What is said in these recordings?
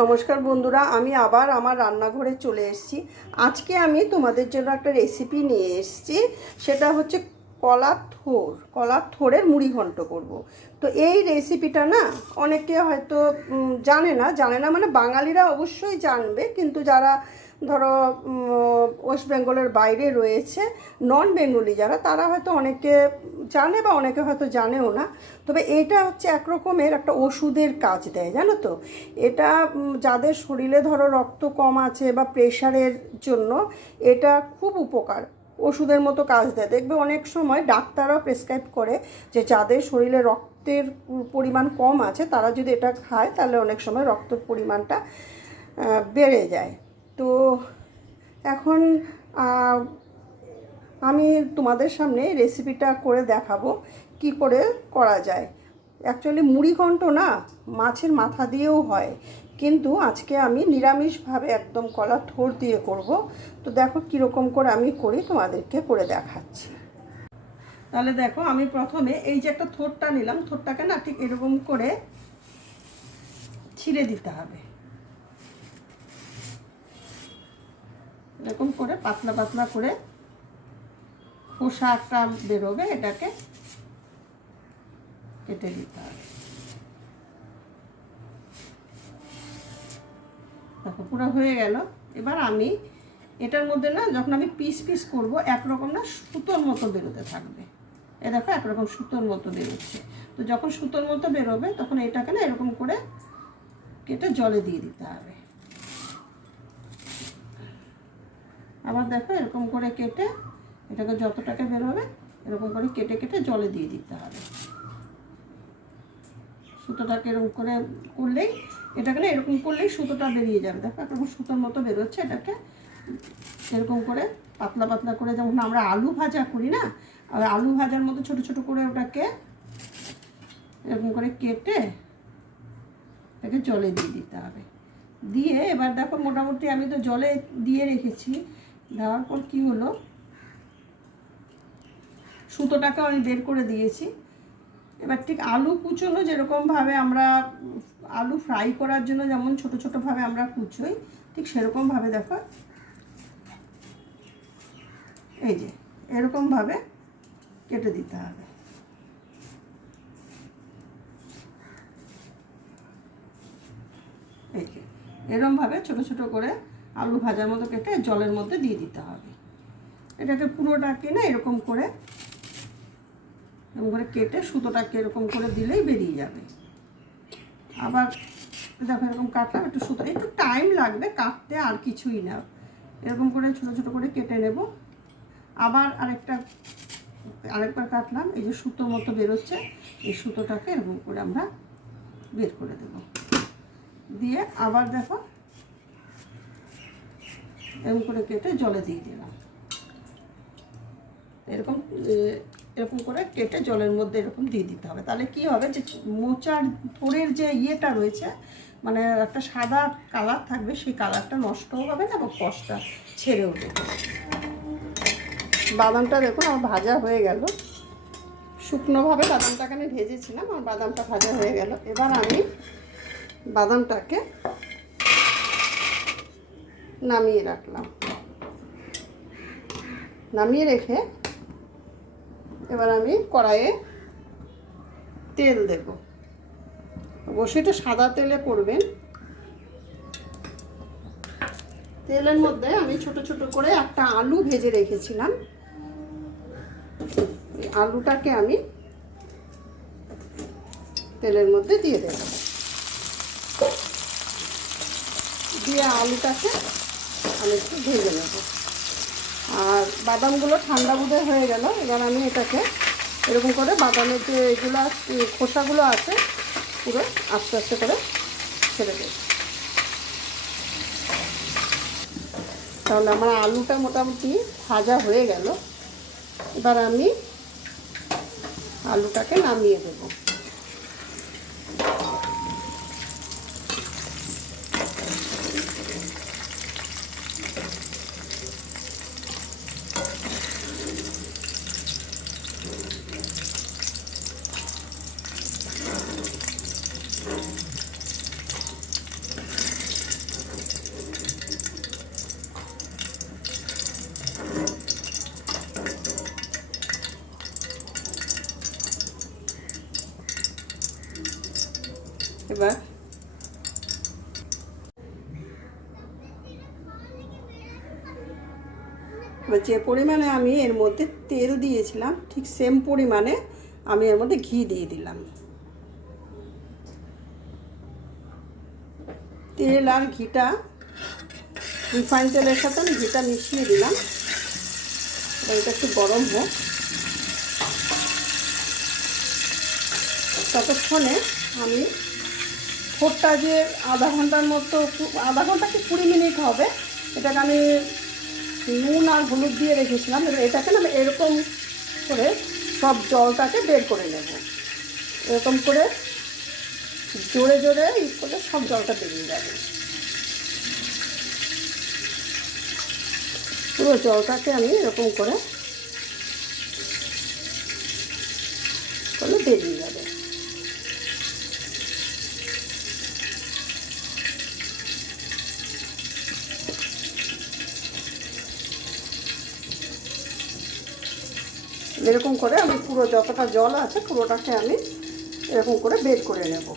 নমস্কার বন্ধুরা, আমি আবার আমার রান্নাঘরে চলে এসেছি। আজকে আমি তোমাদের জন্য একটা রেসিপি নিয়ে এসেছি। সেটা হচ্ছে কলার থোড়ের মুড়ি ঘন্ট করব। তো এই রেসিপিটা না অনেকে হয়তো জানে না মানে বাঙালিরা অবশ্যই জানবে, কিন্তু যারা ধরো ওয়েস্ট বেঙ্গলের বাইরে রয়েছে, নন বেঙ্গলি যারা, তারা হয়তো অনেকে জানে বা অনেকে হয়তো জানেও না। তবে এটা হচ্ছে এক রকমের একটা ওষুধের কাজ দেয়, জানো তো। এটা যাদের শরীরে ধরো রক্ত কম আছে বা প্রেশারের জন্য এটা খুব উপকার, ওষুধের মতো কাজ দেয়। দেখবে অনেক সময় ডাক্তাররাও প্রেসক্রাইব করে যে যাদের শরীরে রক্তের পরিমাণ কম আছে তারা যদি এটা খায় তাহলে অনেক সময় রক্তের পরিমাণটা বেড়ে যায়। তো এখন আমি তোমাদের সামনে রেসিপিটা করে দেখাবো কি করে করা যায়। অ্যাকচুয়ালি মুড়িঘণ্ট না মাছের মাথা দিয়েও হয়, কিন্তু আজকে আমি নিরামিষভাবে একদম কলার থোড় দিয়ে করব। তো দেখো কীরকম করে আমি করি, তোমাদেরকে করে দেখাচ্ছি। তাহলে দেখো, আমি প্রথমে এই যে একটা থোড়টা নিলাম, থোড়টাকে না ঠিক এরকম করে ছিঁড়ে দিতে হবে। এরকম করে পাতলা পাতলা করে খোসা একটা বেরোবে, এটাকে কেটে দিতে হবে। দেখো পুরো হয়ে গেল। এবার আমি এটার মধ্যে না যখন আমি পিস পিস করব একরকম না সুতোর মতো বেরোতে থাকবে। এ দেখো একরকম সুতোর মতো বেরোচ্ছে। তো যখন সুতোর মতো বেরোবে তখন এটাকে না এরকম করে কেটে জলে দিয়ে দিতে হবে। আবার দেখো এরকম করে কেটে এটাকে যতটাকে বেরোবে এরকম করে কেটে কেটে জলে দিয়ে দিতে হবে। সুতোটাকে এরকম করে করলেই এটাকে না এরকম করলেই সুতোটা বেরিয়ে যাবে। দেখো এরকম সুতোর মতো বেরোচ্ছে। এটাকে এরকম করে পাতলা পাতলা করে, যেমন আমরা আলু ভাজা করি না, আর আলু ভাজার মতো ছোট ছোট করে ওটাকে এরকম করে কেটে এটাকে জলে দিয়ে দিতে হবে। দিয়ে এবার দেখো মোটামুটি আমি তো জলে দিয়ে রেখেছি। দেওয়ার পর কী হলো, সুতোটাকে আমি বের করে দিয়েছি। এবার ঠিক আলু কুচোনো যেরকমভাবে আমরা আলু ফ্রাই করার জন্য যেমন ছোটো ছোটোভাবে আমরা কুচোই, ঠিক সেরকমভাবে দেখো এই যে এরকমভাবে কেটে দিতে হবে। এই যে এরকমভাবে ছোটো ছোটো করে আলু ভাজার মতো কেটে জলের মধ্যে দিয়ে দিতে হবে। এটাকে পুরোটাকে না এরকম করে কেটে সুতোটাকে এরকম করে দিলেই বেরিয়ে যাবে। আবার দেখো এরকম কাটলাম, একটু সুতো একটু টাইম লাগবে কাটতে, আর কিছুই না। এরকম করে ছোটো ছোটো করে কেটে নেব। আবার আরেকবার কাটলাম, এই যে সুতোর মতো বেরোচ্ছে, এই সুতোটাকে এরকম করে আমরা বের করে দেব। দিয়ে আবার দেখো এরকম করে কেটে জলে দিয়ে দিলাম। এরকম করে কেটে জলের মধ্যে এরকম দিয়ে দিতে হবে। তাহলে কি হবে, যে মোচার থোড়ের যে ইয়েটা রয়েছে, মানে একটা সাদা কালার থাকবে, সেই কালারটা নষ্টও হবে না এবং কষটা ছেড়েও দেবে। বাদামটা দেখুন আমার ভাজা হয়ে গেল। শুকনোভাবে বাদামটাকে আমি ভেজেছিলাম, আমার বাদামটা ভাজা হয়ে গেল। এবার আমি বাদামটাকে নামিয়ে রাখলাম। নামিয়ে রেখে এবার আমি কড়াইয়ে তেল দেব। অবশ্যই এটা সাদা তেলে করবেন। তেলের মধ্যে আমি ছোট ছোট করে একটা আলু ভেজে রেখেছিলাম, এই আলুটাকে আমি তেলের মধ্যে দিয়ে দেব। দিয়ে আলুটাকে আমি একটু ভেজে নেব। আর বাদামগুলো ঠান্ডা বোধহয় হয়ে গেল। এবার আমি এটাকে এরকম করে বাদামের যে এগুলো খোসাগুলো আছে পুরো আস্তে আস্তে করে ছেড়ে দেব। তাহলে আমার আলুটা মোটামুটি ভাজা হয়ে গেল। এবার আমি আলুটাকে নামিয়ে দেব। এবার যে পরিমাণে আমি এর মধ্যে তেল দিয়েছিলাম ঠিক সেম পরিমাণে আমি এর মধ্যে ঘি দিয়ে দিলাম। তেল আর ঘিটা, রিফাইন তেলের সাথে আমি ঘিটা মিশিয়ে দিলাম। এবার এটা একটু গরম হোক, ততক্ষণে আমি থোরটা যে আধা ঘন্টার মতো, আধা ঘন্টা কি 20 মিনিট হবে, এটাকে আমি নুন আর হলুদ দিয়ে রেখেছিলাম। এবার এটাকে না এরকম করে সব জলটাকে বের করে নেব। এরকম করে জোরে জোরে করে সব জলটা বেরিয়ে যাবে। পুরো জলটাকে আমি এরকম করে বেরিয়ে যাবে। এরকম করে আমি পুরো যতটা জল আছে পুরোটাকে আমি এরকম করে বের করে নেব।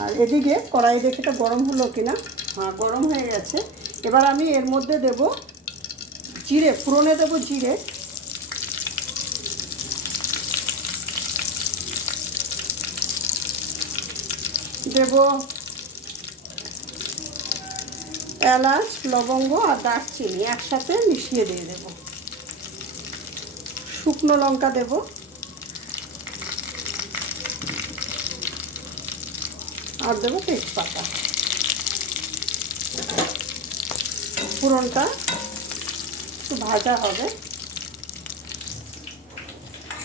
আর এদিকে কড়াই দেখে এটা গরম হলো কিনা, হ্যাঁ গরম হয়ে গেছে। এবার আমি এর মধ্যে দেব জিরে, ফোড়নে দেব জিরে, দেব এলাচ, লবঙ্গ আর দারচিনি একসাথে মিশিয়ে দিয়ে দেব। শুকনো লঙ্কা দেব, আর দেবো তেজপাতা। ফোড়নটা একটু ভাজা হবে।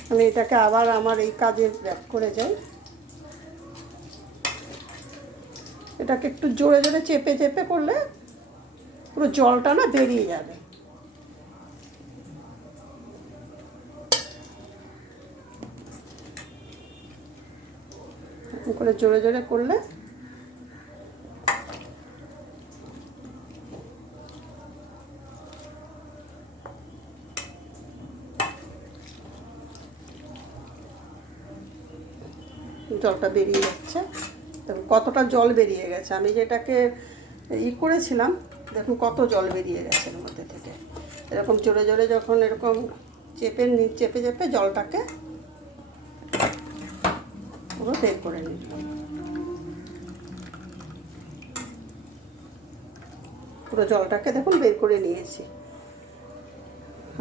আমি এটাকে আবার আমার এই কাজে ব্যাক করে যাই। এটাকে একটু জোরে জোরে চেপে চেপে করলে পুরো জলটা না বেরিয়ে যাবে। করে জোরে জোরে করলে জলটা বেরিয়ে যাচ্ছে। দেখুন কতটা জল বেরিয়ে গেছে। আমি যেটাকে করেছিলাম, দেখুন কত জল বেরিয়ে গেছে এর মধ্যে থেকে। এরকম জোরে জোরে যখন এরকম চেপে চেপে চেপে জলটাকে পুরো বের করে নিলাম। পুরো জলটাকে দেখুন বের করে নিয়েছি।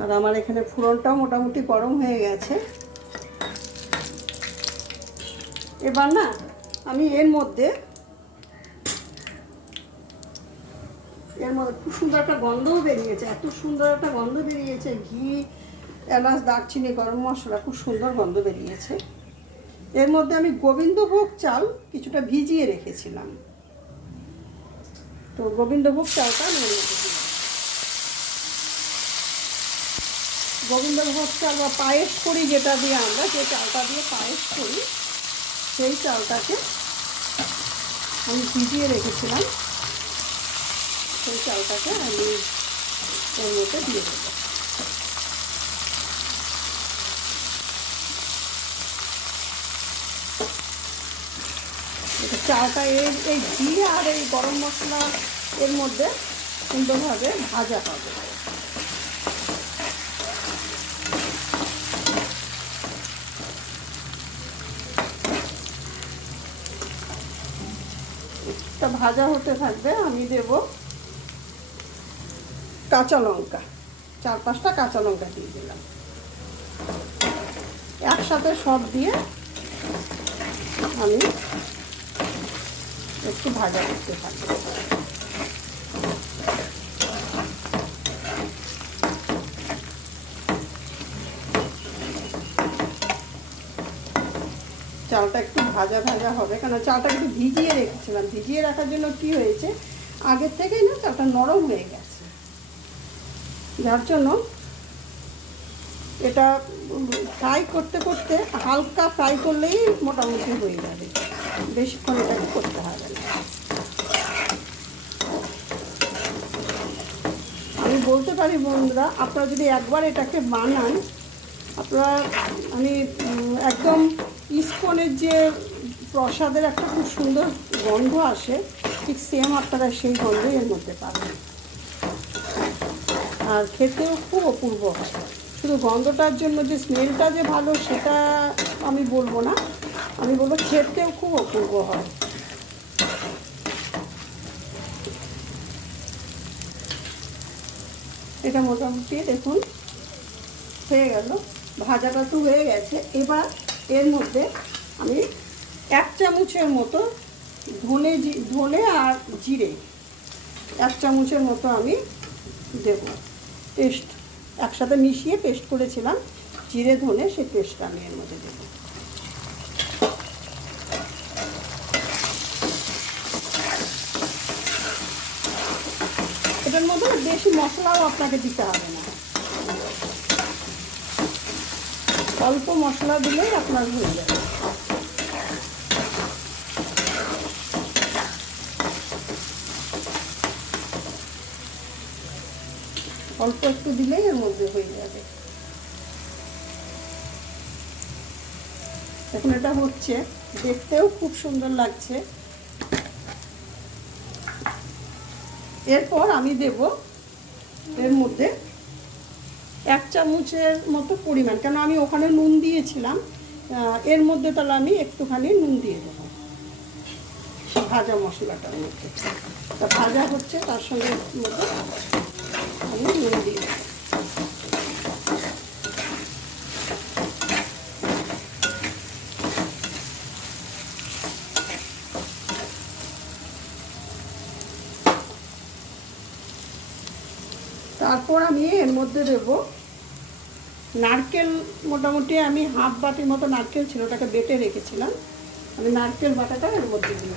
আর আমার এখানে ফোড়নটাও মোটামুটি গরম হয়ে গেছে। এবার না আমি এর মধ্যে খুব সুন্দর একটা গন্ধও বেরিয়েছে, এত সুন্দর একটা গন্ধ বেরিয়েছে। ঘি, এলাচ, দারচিনি, গরম মশলা, খুব সুন্দর গন্ধ বেরিয়েছে। এর মধ্যে আমি গোবিন্দভোগ চাল কিছুটা ভিজিয়ে রেখেছিলাম, তো গোবিন্দভোগ চালটা আমি এর মধ্যে দিলাম। গোবিন্দভোগ চাল বা পায়েস করি যেটা দিয়ে, আমরা যে চালটা দিয়ে পায়েস করি, সেই চালটাকে আমি ভিজিয়ে রেখেছিলাম। সেই চালটাকে আমি এর মধ্যে দিয়ে দেব। চালটা এই ঘি আর এই গরম মশলা এর মধ্যে সুন্দরভাবে ভাজা হবে। এটা ভাজা হতে থাকবে। আমি দেব কাঁচা লঙ্কা, 4-5টা কাঁচা লঙ্কা দিয়ে দিলাম। একসাথে সব দিয়ে আমি একটু ভাজা করতে থাকবো। চালটা একটু ভাজা ভাজা হবে, কারণ চালটা একটু ভিজিয়ে রেখেছিলাম। ভিজিয়ে রাখার জন্য কি হয়েছে, আগের থেকেই না চালটা নরম হয়ে গেছে, যার জন্য এটা ফ্রাই করতে করতে হালকা ফ্রাই করলেই মোটামুটি হয়ে যাবে, বেশিক্ষণ এটাকে করতে হবে না। আমি বলতে পারি বন্ধুরা, আপনারা যদি একবার এটাকে বানান, আপনারা আমি একদম ইস্কনের যে প্রসাদের একটা খুব সুন্দর গন্ধ আসে, ঠিক সেম আপনারা সেই গন্ধই এর মধ্যে পাবেন। আর খেতেও খুব অপূর্ব হয়। শুধু গন্ধটার জন্য যে স্মেলটা যে ভালো সেটা আমি বলবো না, আমি বলবো খেতেও খুব অপূর্ব হয়। এটা মোটামুটি দেখুন হয়ে গেল, ভাজাটা তো হয়ে গেছে। এবার এর মধ্যে আমি 1 চামচের মতো ধনে আর জিরে 1 চামচের মতো আমি দেব। পেস্ট একসাথে মিশিয়ে পেস্ট করেছিলাম জিরে ধনে, সেই পেস্টটা আমি এর মধ্যে দেব। এটার মধ্যে বেশি মশলাও আপনাকে দিতে হবে না, অল্প মশলা দিলেই আপনার হয়ে যাবে। অল্প একটু দিলেই এর মধ্যে হয়ে যাবে। এখন এটা হচ্ছে, দেখতেও খুব সুন্দর লাগছে। এরপর আমি দেব এর মধ্যে 1 চামচের মতো পরিমাণ, কেন আমি ওখানে নুন দিয়েছিলাম, এর মধ্যে তাহলে আমি একটুখানি নুন দিয়ে দেবো ভাজা মশলাটার মধ্যে। তা ভাজা হচ্ছে তার সঙ্গে মধ্যে আমি নুন দিয়ে দেবো। তারপর আমি এর মধ্যে দেব নারকেল, মোটামুটি আমি হাফ বাটির মতো নারকেল ছিল, ওটাকে বেটে রেখেছিলাম, আমি নারকেল বাটাটা এর মধ্যে দিই।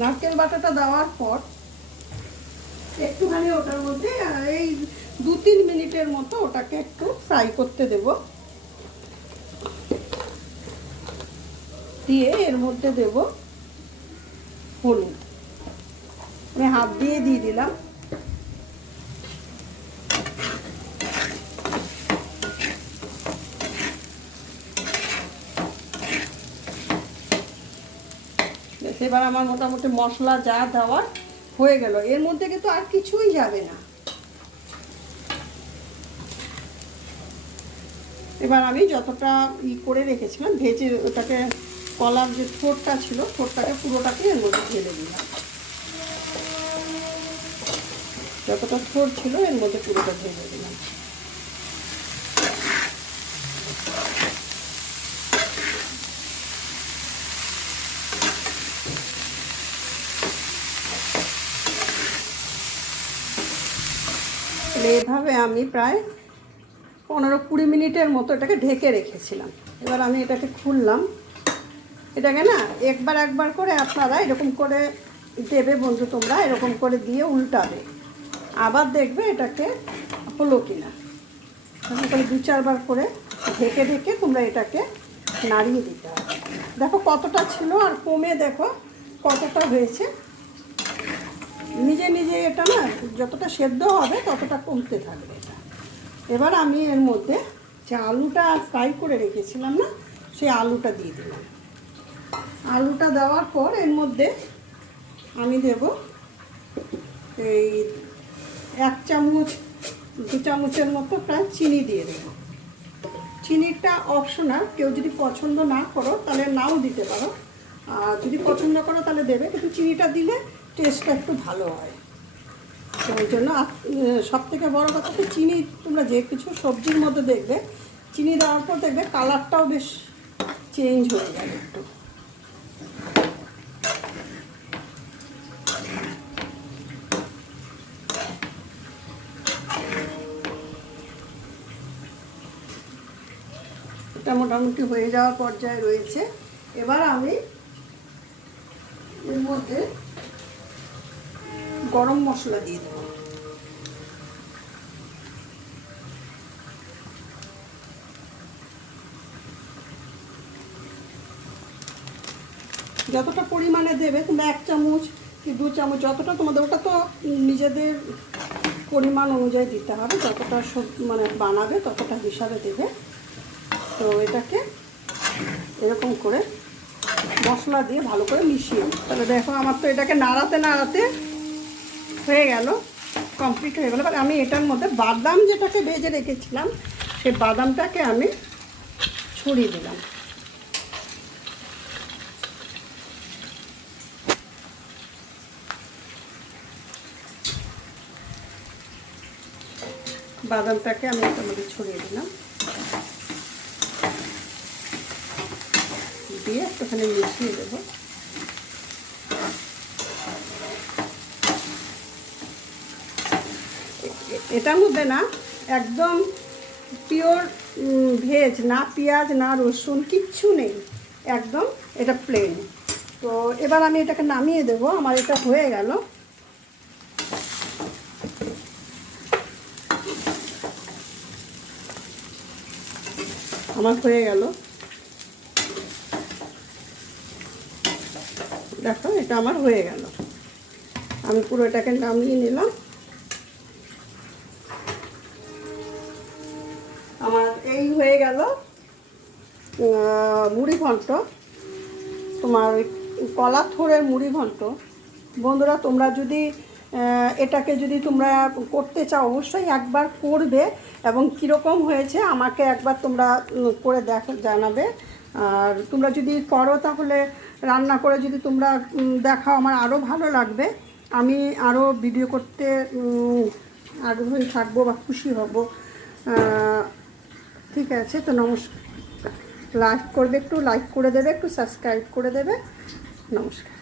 নারকেল বাটাটা দেওয়ার পর একটুখানি ওটার মধ্যে এই 2-3 মিনিটের মতো ওটাকে একটু ফ্রাই করতে দেব। দিয়ে এর মধ্যে দেব হলুদ, আমি হাত দিয়ে দিলাম। এবার আমার মোটামুটি মশলা যা দেওয়ার হয়ে গেল, এর মধ্যে কিন্তু আর কিছুই যাবে না। এবার আমি যতটা করে রেখেছিলাম ভেজে, ওটাকে কলার যে ঠোঁটটা ছিল, ঠোঁটটাকে পুরোটাকে এর মধ্যে ঢেলে দিলাম। যতটা ঠোঁট ছিল এর মধ্যে পুরোটা ঢেলে দিলাম। এভাবে আমি প্রায় 15-20 মিনিটের মতো এটাকে ঢেকে রেখেছিলাম। এবার আমি এটাকে খুললাম। এটাকে না একবার করে আপনারা এরকম করে দেবে বন্ধু, তোমরা এরকম করে দিয়ে উল্টাবে, আবার দেখবে এটাকে হলো কিনা। এরকম করে 2-4 বার করে ঢেকে তোমরা এটাকে নাড়িয়ে দিতে হবে। দেখো কতটা ছিল আর কমে দেখো কতটা হয়েছে। নিজে নিজে এটা না যতটা সেদ্ধ হবে ততটা কমতে থাকবে এটা। এবার আমি এর মধ্যে যে আলুটা ফ্রাই করে রেখেছিলাম না, সেই আলুটা দিয়ে দিলাম। আলুটা দেওয়ার পর এর মধ্যে আমি দেব এই 1 চামচ 2 চামচের মতো প্রায় চিনি দিয়ে দেব। চিনিটা অপশনাল, কেউ যদি পছন্দ না করো তাহলে নাও দিতে পারো, আর যদি পছন্দ করো তাহলে দেবে, কিন্তু চিনিটা দিলে টেস্টটা একটু ভালো হয়। তো ওই জন্য সবথেকে বড় কথা তো চিনি, তোমরা যে কিছু সবজির মধ্যে দেখবে চিনি দেওয়ার পর দেখবে কালারটাও বেশ চেঞ্জ হয়ে যাবে একটু। এটা মোটামুটি হয়ে যাওয়ার পর্যায়ে রয়েছে। এবার আমি এর মধ্যে গরম মশলা দিয়ে দেবো। যতটা পরিমাণে দেবে তোমরা 1 চামচ কি 2 চামচ, যতটা তোমাদের, ওটা তো নিজেদের পরিমাণ অনুযায়ী দিতে হবে, যতটা সব মানে বানাবে ততটা হিসাবে দেবে। তো এটাকে এরকম করে মশলা দিয়ে ভালো করে মিশিয়ে, তাহলে দেখো আমার তো এটাকে নাড়াতে নাড়াতে হয়ে গেল, কমপ্লিট হয়ে গেল। এবার আমি এটার মধ্যে বাদাম যেটাকে ভেজে রেখেছিলাম সেই বাদামটাকে আমি ছড়িয়ে দিলাম। বাদামটাকে আমি এটার মধ্যে ছড়িয়ে দিলাম, দিয়ে একটুখানি মিশিয়ে দেবো। এটার মধ্যে না একদম পিওর ভেজ, না পেঁয়াজ না রসুন কিচ্ছু নেই, একদম এটা প্লেন। তো এবার আমি এটাকে নামিয়ে দেবো, আমার এটা হয়ে গেল। আমার হয়ে গেল, দেখো এটা আমার হয়ে গেল। আমি পুরো এটাকে নামিয়ে নিলাম। আমার এই হয়ে গেল মুড়ি ঘন্ট, তোমার কলা থোড়ের মুড়ি ঘন্ট। বন্ধুরা তোমরা যদি এটাকে যদি তোমরা করতে চাও অবশ্যই একবার করবে, এবং কীরকম হয়েছে আমাকে একবার তোমরা করে জানাবে। আর তোমরা যদি করো তাহলে রান্না করে যদি তোমরা দেখাও আমার আরও ভালো লাগবে, আমি আরও ভিডিও করতে আগ্রহী থাকবো বা খুশি হব। ঠিক আছে, তো নমস্কার। লাইক করবে, একটু লাইক করে দেবে, একটু সাবস্ক্রাইব করে দেবে। নমস্কার।